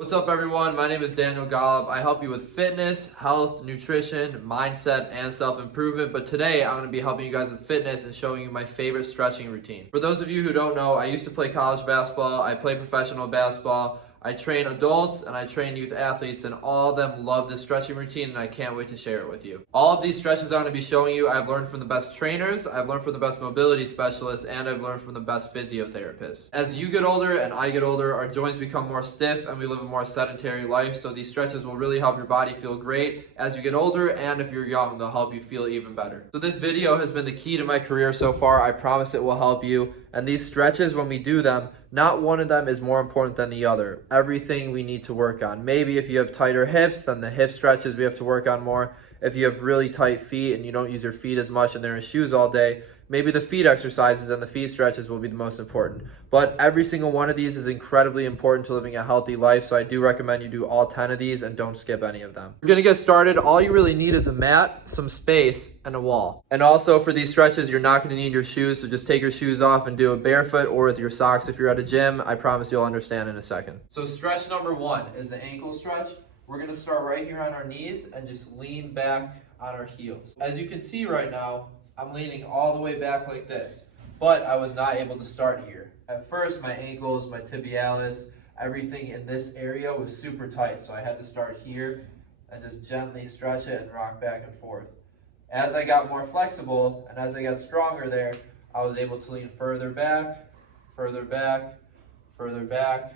What's up, everyone? My name is Daniel Golub. I help you with fitness, health, nutrition, mindset, and self-improvement. But today, I'm going to be helping you guys with fitness and showing you my favorite stretching routine. For those of you who don't know, I used to play college basketball. I play professional basketball. I train adults and I train youth athletes, and all of them love this stretching routine, and I can't wait to share it with you. All of these stretches I'm going to be showing you, I've learned from the best trainers, I've learned from the best mobility specialists, and I've learned from the best physiotherapists. As you get older and I get older, our joints become more stiff and we live a more sedentary life, so these stretches will really help your body feel great as you get older, and if you're young, they'll help you feel even better. So this video has been the key to my career so far. I promise it will help you. And these stretches, when we do them, not one of them is more important than the other. Everything we need to work on. Maybe if you have tighter hips, then the hip stretches we have to work on more. If you have really tight feet and you don't use your feet as much and they're in shoes all day, maybe the feet exercises and the feet stretches will be the most important. But every single one of these is incredibly important to living a healthy life, so I do recommend you do all 10 of these and don't skip any of them. We're gonna get started. All you really need is a mat, some space, and a wall. And also for these stretches, you're not gonna need your shoes, so just take your shoes off and do it barefoot or with your socks if you're at a gym. I promise you'll understand in a second. So stretch number one is the ankle stretch. We're gonna start right here on our knees and just lean back on our heels. As you can see right now, I'm leaning all the way back like this, but I was not able to start here. At first, my ankles, my tibialis, everything in this area was super tight, so I had to start here and just gently stretch it and rock back and forth. As I got more flexible and as I got stronger there, I was able to lean further back, further back, further back,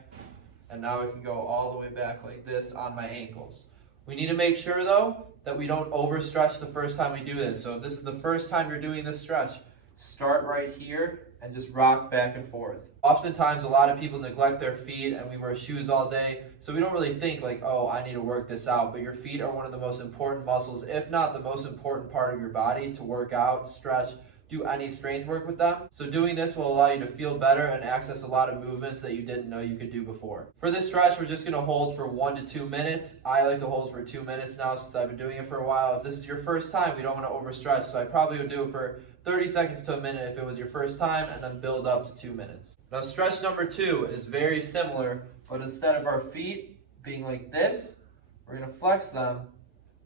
and now I can go all the way back like this on my ankles. We need to make sure, though, that we don't overstretch the first time we do this. So if this is the first time you're doing this stretch, start right here and just rock back and forth. Oftentimes, a lot of people neglect their feet and we wear shoes all day, so we don't really think like, oh, I need to work this out. But your feet are one of the most important muscles, if not the most important part of your body to work out, stretch, do any strength work with them. So doing this will allow you to feel better and access a lot of movements that you didn't know you could do before. For this stretch, we're just gonna hold for 1 to 2 minutes. I like to hold for 2 minutes now since I've been doing it for a while. If this is your first time, we don't wanna overstretch, so I probably would do it for 30 seconds to a minute if it was your first time, and then build up to 2 minutes. Now stretch number two is very similar, but instead of our feet being like this, we're gonna flex them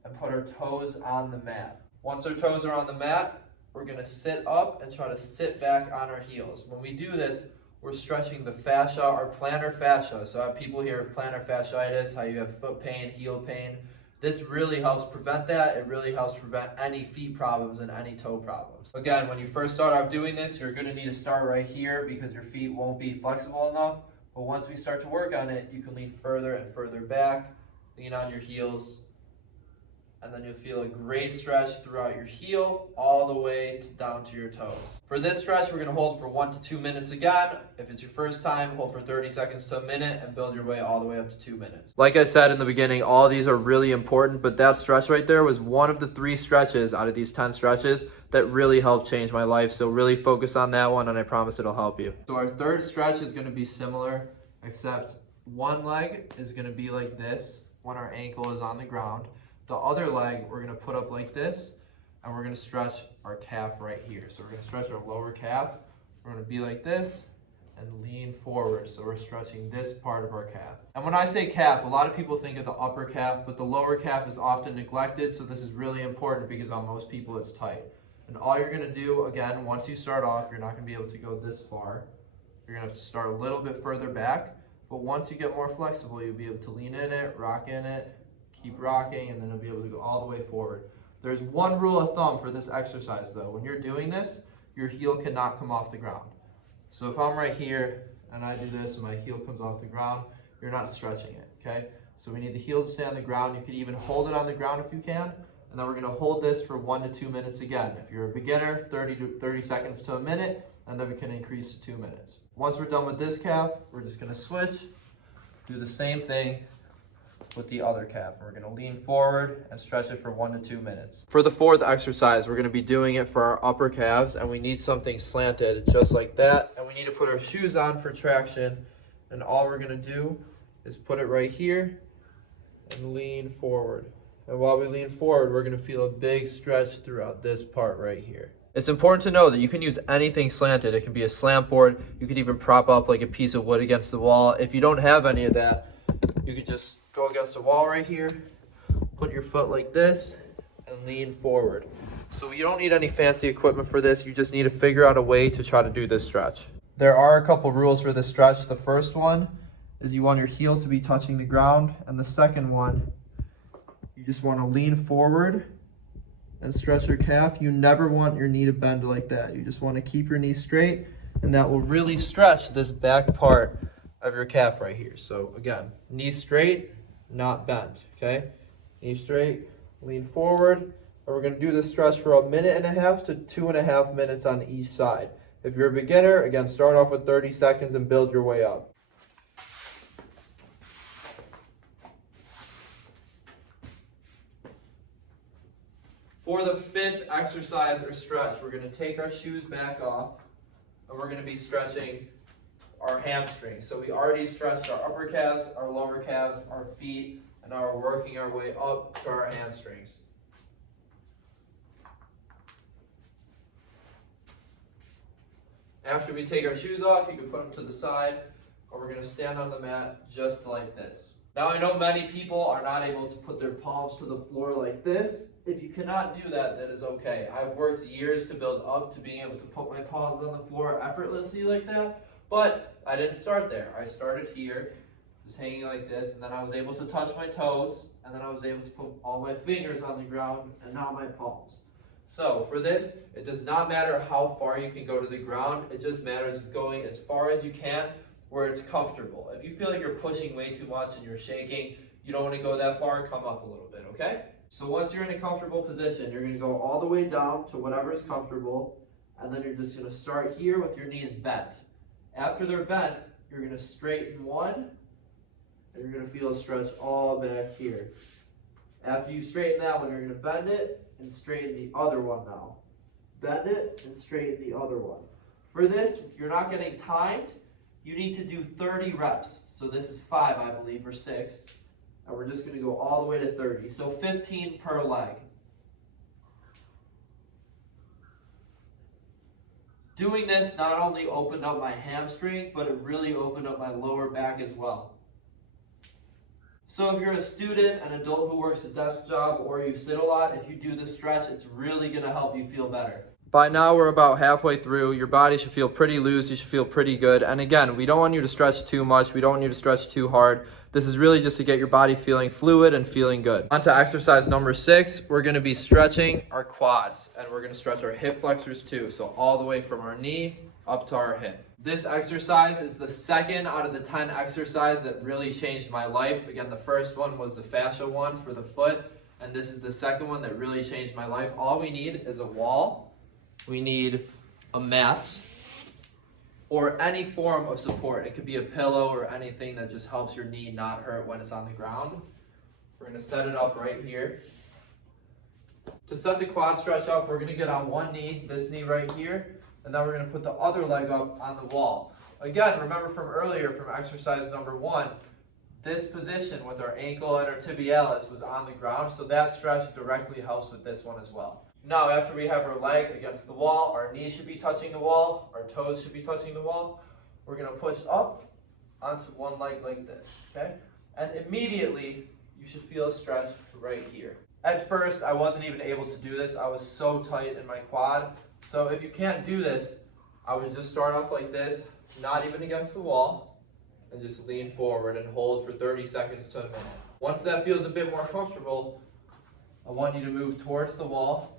and put our toes on the mat. Once our toes are on the mat, we're gonna sit up and try to sit back on our heels. When we do this, we're stretching the fascia, our plantar fascia. So I have people here with plantar fasciitis, how you have foot pain, heel pain. This really helps prevent that. It really helps prevent any feet problems and any toe problems. Again, when you first start off doing this, you're gonna need to start right here because your feet won't be flexible enough. But once we start to work on it, you can lean further and further back, lean on your heels, and then you'll feel a great stretch throughout your heel all the way down to your toes. For this stretch, we're gonna hold for 1 to 2 minutes again. If it's your first time, hold for 30 seconds to a minute and build your way all the way up to 2 minutes. Like I said in the beginning, all of these are really important, but that stretch right there was one of the 3 stretches out of these 10 stretches that really helped change my life. So really focus on that one, and I promise it'll help you. So our third stretch is gonna be similar, except one leg is gonna be like this when our ankle is on the ground. The other leg, we're gonna put up like this, and we're gonna stretch our calf right here. So we're gonna stretch our lower calf. We're gonna be like this and lean forward. So we're stretching this part of our calf. And when I say calf, a lot of people think of the upper calf, but the lower calf is often neglected. So this is really important because on most people it's tight. And all you're gonna do, again, once you start off, you're not gonna be able to go this far. You're gonna have to start a little bit further back. But once you get more flexible, you'll be able to lean in it, rock in it, keep rocking, and then you'll be able to go all the way forward. There's one rule of thumb for this exercise though. When you're doing this, your heel cannot come off the ground. So if I'm right here and I do this and my heel comes off the ground, you're not stretching it, okay? So we need the heel to stay on the ground. You could even hold it on the ground if you can. And then we're gonna hold this for 1 to 2 minutes again. If you're a beginner, 30 seconds to a minute, and then we can increase to 2 minutes. Once we're done with this calf, we're just gonna switch, do the same thing with the other calf. We're gonna lean forward and stretch it for 1 to 2 minutes. For the fourth exercise, we're gonna be doing it for our upper calves, and we need something slanted just like that. And we need to put our shoes on for traction. And all we're gonna do is put it right here and lean forward. And while we lean forward, we're gonna feel a big stretch throughout this part right here. It's important to know that you can use anything slanted. It can be a slant board. You could even prop up like a piece of wood against the wall. If you don't have any of that, you can just go against the wall right here, put your foot like this, and lean forward. So you don't need any fancy equipment for this. You just need to figure out a way to try to do this stretch. There are a couple rules for this stretch. The first one is you want your heel to be touching the ground, and the second one, you just want to lean forward and stretch your calf. You never want your knee to bend like that. You just want to keep your knee straight, and that will really stretch this back part of your calf right here. So again, knee straight, not bent, okay? Knee straight, lean forward, and we're gonna do this stretch for 1.5 to 2.5 minutes on each side. If you're a beginner, again, start off with 30 seconds and build your way up. For the fifth exercise or stretch, we're gonna take our shoes back off, and we're gonna be stretching our hamstrings. So we already stretched our upper calves, our lower calves, our feet, and now we're working our way up to our hamstrings. After we take our shoes off, you can put them to the side, and we're going to stand on the mat just like this. Now I know many people are not able to put their palms to the floor like this. If you cannot do that, that is okay. I've worked years to build up to being able to put my palms on the floor effortlessly like that, but I didn't start there. I started here, just hanging like this, and then I was able to touch my toes, and then I was able to put all my fingers on the ground, and now my palms. So for this, it does not matter how far you can go to the ground, it just matters going as far as you can where it's comfortable. If you feel like you're pushing way too much and you're shaking, you don't want to go that far, come up a little bit, okay? So once you're in a comfortable position, you're going to go all the way down to whatever is comfortable, and then you're just going to start here with your knees bent. After they're bent, you're going to straighten one, and you're going to feel a stretch all back here. After you straighten that one, you're going to bend it and straighten the other one now. Bend it and straighten the other one. For this, you're not getting timed. You need to do 30 reps. So this is 5, I believe, or 6. And we're just going to go all the way to 30. So 15 per leg. Doing this not only opened up my hamstring, but it really opened up my lower back as well. So if you're a student, an adult who works a desk job, or you sit a lot, if you do this stretch, it's really going to help you feel better. By now we're about halfway through. Your body should feel pretty loose. You should feel pretty good. And again, we don't want you to stretch too much. We don't want you to stretch too hard. This is really just to get your body feeling fluid and feeling good. On to exercise number 6. We're going to be stretching our quads, and we're going to stretch our hip flexors too. So all the way from our knee up to our hip. This exercise is the second out of the 10 exercises that really changed my life. Again, the first one was the fascia one for the foot, and this is the second one that really changed my life. All we need is a wall. We need a mat or any form of support. It could be a pillow or anything that just helps your knee not hurt when it's on the ground. We're going to set it up right here. To set the quad stretch up, we're going to get on one knee, this knee right here, and then we're going to put the other leg up on the wall. Again, remember from earlier, from exercise number 1, this position with our ankle and our tibialis was on the ground, so that stretch directly helps with this one as well. Now, after we have our leg against the wall, our knees should be touching the wall, our toes should be touching the wall. We're going to push up onto one leg like this, okay? And immediately, you should feel a stretch right here. At first, I wasn't even able to do this. I was so tight in my quad. So if you can't do this, I would just start off like this, not even against the wall, and just lean forward and hold for 30 seconds to a minute. Once that feels a bit more comfortable, I want you to move towards the wall,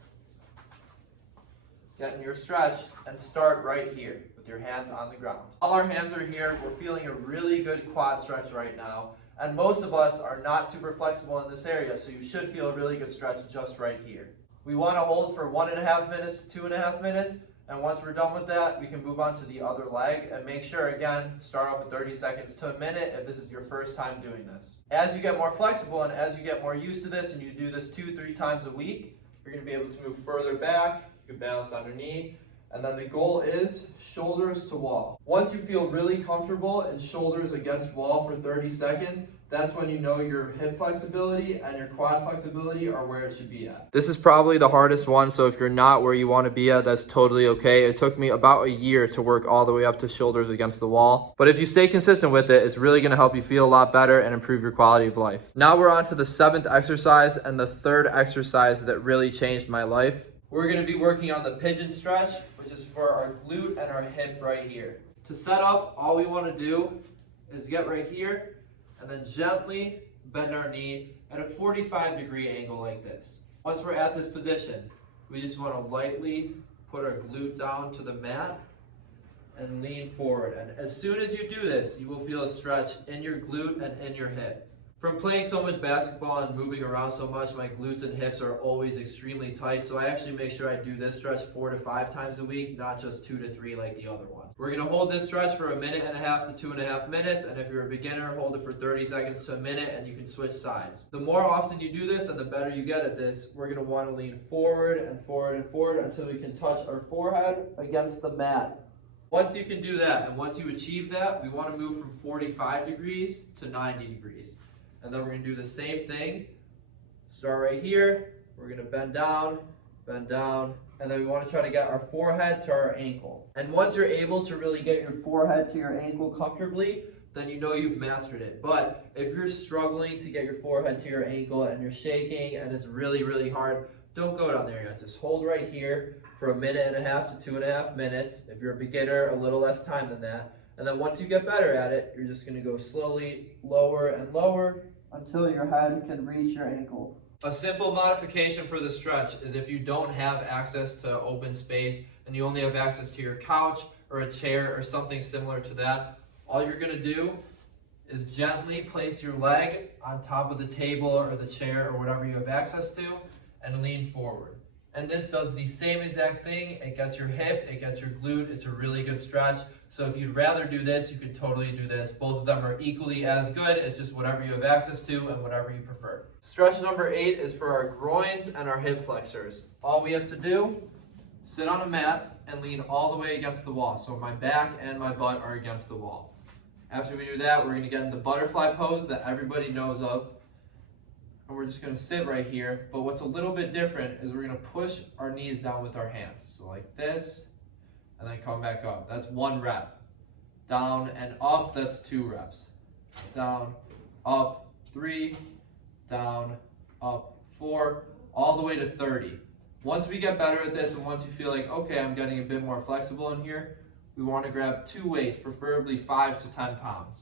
get in your stretch, and start right here with your hands on the ground. While our hands are here, we're feeling a really good quad stretch right now, and most of us are not super flexible in this area, so you should feel a really good stretch just right here. We want to hold for 1.5 minutes to 2.5 minutes, and once we're done with that, we can move on to the other leg, and make sure, again, start off with 30 seconds to a minute if this is your first time doing this. As you get more flexible and as you get more used to this and you do this 2-3 times a week, you're going to be able to move further back. You can balance on your knee, and then the goal is shoulders to wall. Once you feel really comfortable and shoulders against wall for 30 seconds, that's when you know your hip flexibility and your quad flexibility are where it should be at. This is probably the hardest one, so if you're not where you want to be at, that's totally okay. It took me about a year to work all the way up to shoulders against the wall. But if you stay consistent with it, it's really going to help you feel a lot better and improve your quality of life. Now we're on to the 7th exercise and the 3rd exercise that really changed my life. We're going to be working on the pigeon stretch, which is for our glute and our hip right here. To set up, all we want to do is get right here and then gently bend our knee at a 45-degree angle like this. Once we're at this position, we just want to lightly put our glute down to the mat and lean forward. And as soon as you do this, you will feel a stretch in your glute and in your hip. From playing so much basketball and moving around so much, my glutes and hips are always extremely tight, so I actually make sure I do this stretch 4 to 5 times a week, not just 2 to 3 like the other one. We're going to hold this stretch for 1.5 to 2.5 minutes, and if you're a beginner, hold it for 30 seconds to a minute, and you can switch sides. The more often you do this and the better you get at this, we're going to want to lean forward and forward and forward until we can touch our forehead against the mat. Once you can do that, and once you achieve that, we want to move from 45 degrees to 90 degrees. And then we're going to do the same thing. Start right here. We're going to bend down, and then we want to try to get our forehead to our ankle. And once you're able to really get your forehead to your ankle comfortably, then you know you've mastered it. But if you're struggling to get your forehead to your ankle and you're shaking and it's really, really hard, don't go down there yet. Just hold right here for 1.5 to 2.5 minutes. If you're a beginner, a little less time than that. And then once you get better at it, you're just going to go slowly lower and lower until your head can reach your ankle. A simple modification for the stretch is if you don't have access to open space and you only have access to your couch or a chair or something similar to that, all you're going to do is gently place your leg on top of the table or the chair or whatever you have access to and lean forward. And this does the same exact thing. It gets your hip, it gets your glute. It's a really good stretch. So if you'd rather do this, you can totally do this. Both of them are equally as good. It's just whatever you have access to and whatever you prefer. Stretch number 8 is for our groins and our hip flexors. All we have to do, sit on a mat and lean all the way against the wall. So my back and my butt are against the wall. After we do that, we're going to get in the butterfly pose that everybody knows of. And we're just going to sit right here. But what's a little bit different is we're going to push our knees down with our hands. So like this, and then come back up. That's 1 rep. Down and up, that's 2 reps. Down, up, 3, down, up, 4, all the way to 30. Once we get better at this and once you feel like, okay, I'm getting a bit more flexible in here, we want to grab 2 weights, preferably 5 to 10 pounds.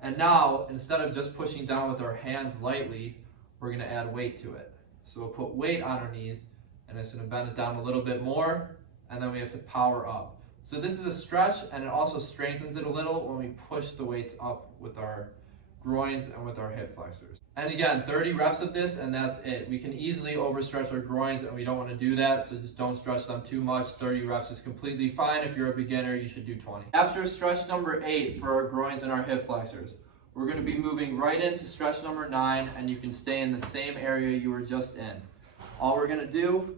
And now, instead of just pushing down with our hands lightly, we're going to add weight to it. So we'll put weight on our knees, and it's going to bend it down a little bit more, and then we have to power up. So this is a stretch, and it also strengthens it a little when we push the weights up with our groins and with our hip flexors. And again, 30 reps of this, and that's it. We can easily overstretch our groins, and we don't want to do that, so just don't stretch them too much. 30 reps is completely fine. If you're a beginner, you should do 20. After stretch number 8 for our groins and our hip flexors, we're going to be moving right into stretch number 9, and you can stay in the same area you were just in. All we're going to do,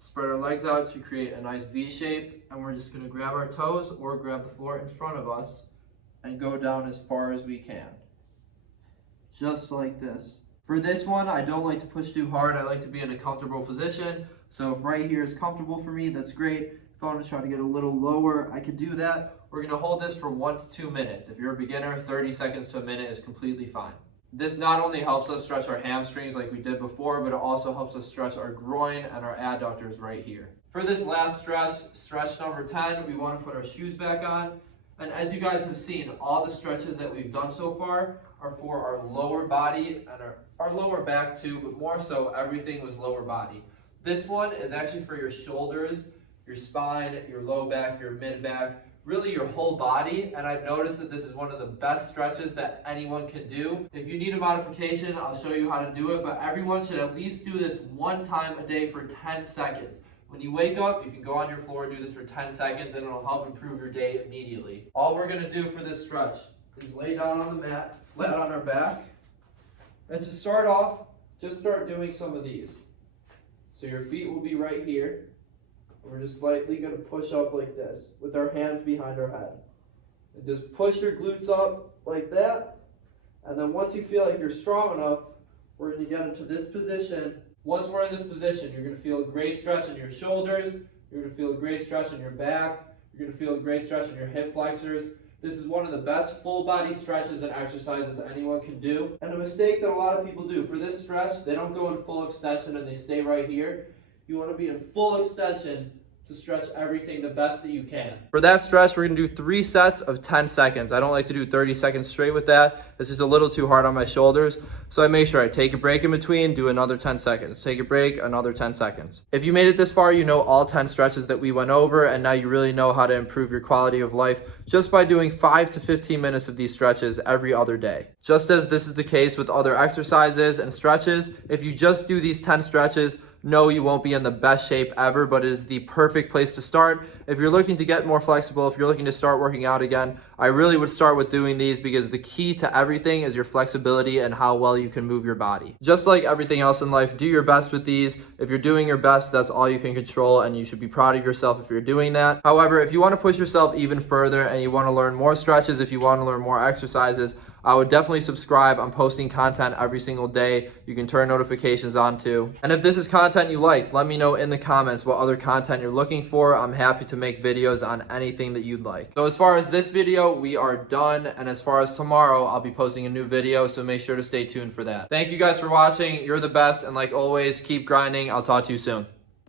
spread our legs out to create a nice V shape, and we're just going to grab our toes or grab the floor in front of us and go down as far as we can. Just like this. For this one, I don't like to push too hard. I like to be in a comfortable position. So if right here is comfortable for me, that's great. If I want to try to get a little lower, I could do that. We're going to hold this for 1 to 2 minutes. If you're a beginner, 30 seconds to a minute is completely fine. This not only helps us stretch our hamstrings like we did before, but it also helps us stretch our groin and our adductors right here. For this last stretch, stretch number 10, we want to put our shoes back on. And as you guys have seen, all the stretches that we've done so far are for our lower body and our lower back too, but more so everything was lower body. This one is actually for your shoulders, your spine, your low back, your mid back, really your whole body. And I've noticed that this is one of the best stretches that anyone can do. If you need a modification, I'll show you how to do it, but everyone should at least do this 1 time a day for 10 seconds. When you wake up, you can go on your floor and do this for 10 seconds and it'll help improve your day immediately. All we're going to do for this stretch is lay down on the mat, flat on our back. And to start off, just start doing some of these. So your feet will be right here. We're just slightly going to push up like this with our hands behind our head. And just push your glutes up like that And then once you feel like you're strong enough, we're going to get into this position. Once we're in this position, you're going to feel a great stretch in your shoulders. You're going to feel a great stretch in your back. You're going to feel a great stretch in your hip flexors. This is one of the best full body stretches and exercises that anyone can do. And a mistake that a lot of people do, for this stretch, they don't go in full extension and they stay right here. You want to be in full extension to stretch everything the best that you can. For that stretch, we're going to do 3 sets of 10 seconds. I don't like to do 30 seconds straight with that. This is a little too hard on my shoulders. So I make sure I take a break in between, do another 10 seconds. Take a break, another 10 seconds. If you made it this far, you know all 10 stretches that we went over, and now you really know how to improve your quality of life just by doing 5 to 15 minutes of these stretches every other day. Just as this is the case with other exercises and stretches, if you just do these 10 stretches, no, you won't be in the best shape ever, but it is the perfect place to start. If you're looking to get more flexible, if you're looking to start working out again, I really would start with doing these because the key to everything is your flexibility and how well you can move your body. Just like everything else in life, do your best with these. If you're doing your best, that's all you can control, and you should be proud of yourself if you're doing that. However, if you want to push yourself even further and you want to learn more stretches, if you want to learn more exercises, I would definitely subscribe. I'm posting content every single day. You can turn notifications on too. And if this is content you liked, let me know in the comments what other content you're looking for. I'm happy to make videos on anything that you'd like. So as far as this video, we are done. And as far as tomorrow, I'll be posting a new video, so make sure to stay tuned for that. Thank you guys for watching. You're the best. And like always, keep grinding. I'll talk to you soon.